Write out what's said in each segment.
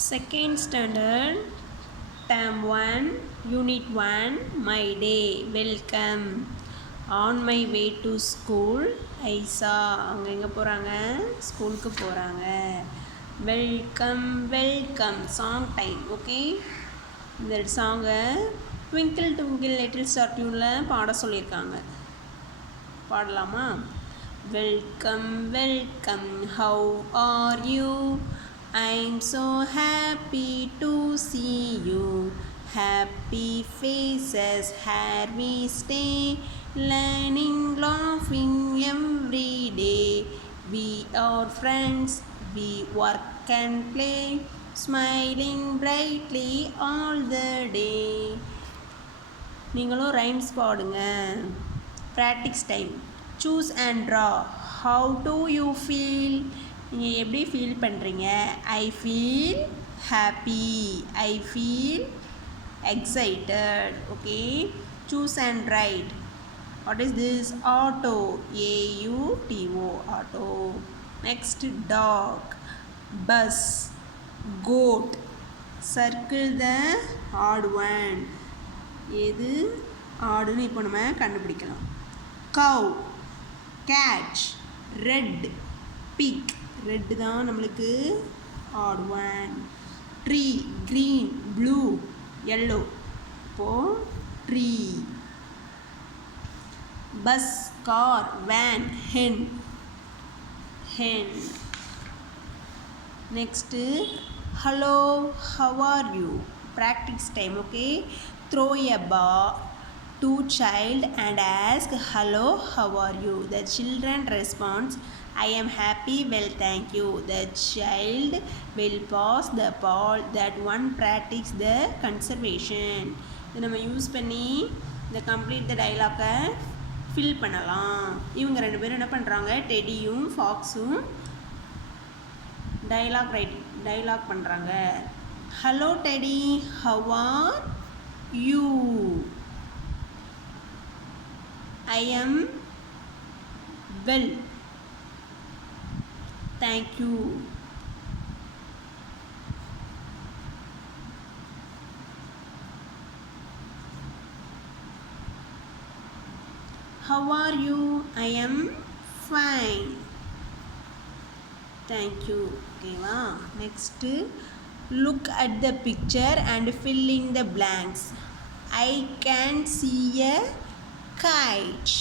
Second standard, term 1, unit 1, my day, welcome. On my way to school, I saw. அவங்க எங்கே போகிறாங்க, ஸ்கூலுக்கு போகிறாங்க. Welcome welcome song time. Okay, இந்த சாங்கை ட்விங்கிள் ட்விங்கிள் லிட்டில் ஸ்டார் டியூனில் பாட சொல்லியிருக்காங்க. பாடலாமா? Welcome welcome, how are you? I'm so happy to see you. Happy faces, here we stay, learning, laughing every day. We are friends, we work and play, smiling brightly all the day. நீங்களும் rhymes பாடுங்க. Practice time. Choose and draw. How do you feel? நீங்கள் எப்படி feel பண்ணுறீங்க? I feel happy, I feel excited. Okay, choose and write. What is this? Auto, AUTO, auto. Next dog, bus, goat. Circle the odd one. எது ஆடுன்னு இப்போ நம்ம கண்டுபிடிக்கலாம். Cow, catch, red, big. Red தான் நம்மளுக்கு odd one. Tree, green, blue, yellow. இப்போது tree. Bus, car, van, hen, hen. Next hello, how are you? Practice time. Okay, throw a ball to child and ask hello, how are you? The children responds, I am happy, well thank you. The child will pass the ball. That one practice the conservation. இதை நம்ம யூஸ் பண்ணி இந்த complete the டைலாக்கை ஃபில் பண்ணலாம். இவங்க ரெண்டு பேரும் என்ன பண்ணுறாங்க? டெடியும் ஃபாக்ஸும் டைலாக் பண்ணுறாங்க. Hello teddy, how are you? I am well, thank you. How are you? I am fine, thank you. Okay va. Next, look at the picture and fill in the blanks. I can see a kite.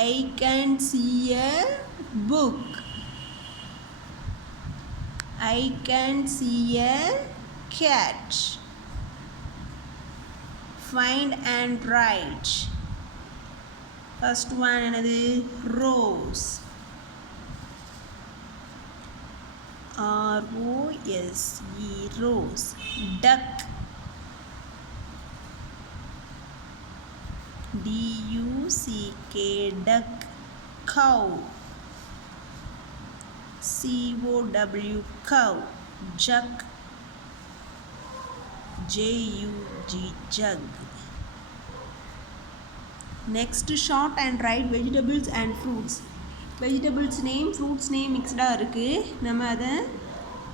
I can see a book. I can see a cat. Find and write. First one another rose. ROSE, rose. Duck, DUCK, duck. Cow, COW, cow. Jug, JUG, jug. Next, short and write vegetables and fruits. Vegetables name, fruits name மிக்ஸ்டாக இருக்குது. நம்ம அதை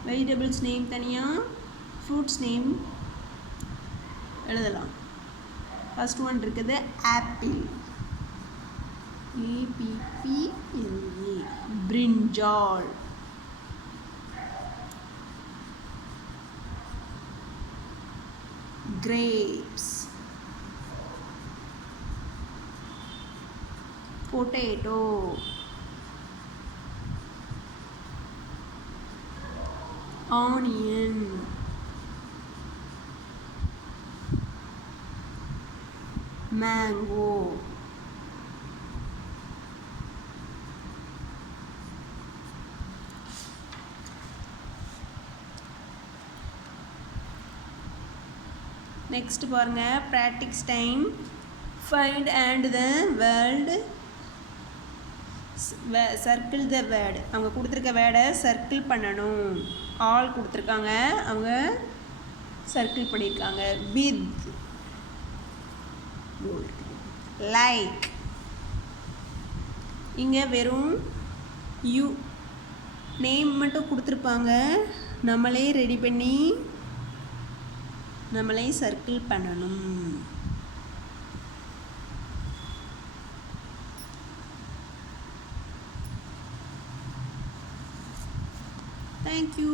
vegetables name தனியாக, fruits name எழுதலாம். First one இருக்குது apple, APPLE. Brinjal, grapes. Potato, onion, mango, next பாருங்க practice time. Find and the world, circle the word. அவங்க கொடுத்துருக்க வேர்டை சர்க்கிள் பண்ணணும். ஆல் கொடுத்துருக்காங்க, அவங்க சர்க்கிள் பண்ணியிருக்காங்க. With, like. இங்கே வெறும் யூ நேம் மட்டும் கொடுத்துருப்பாங்க, நம்மளே ரெடி பண்ணி நம்மளே சர்க்கிள் பண்ணணும். தேங்க்யூ.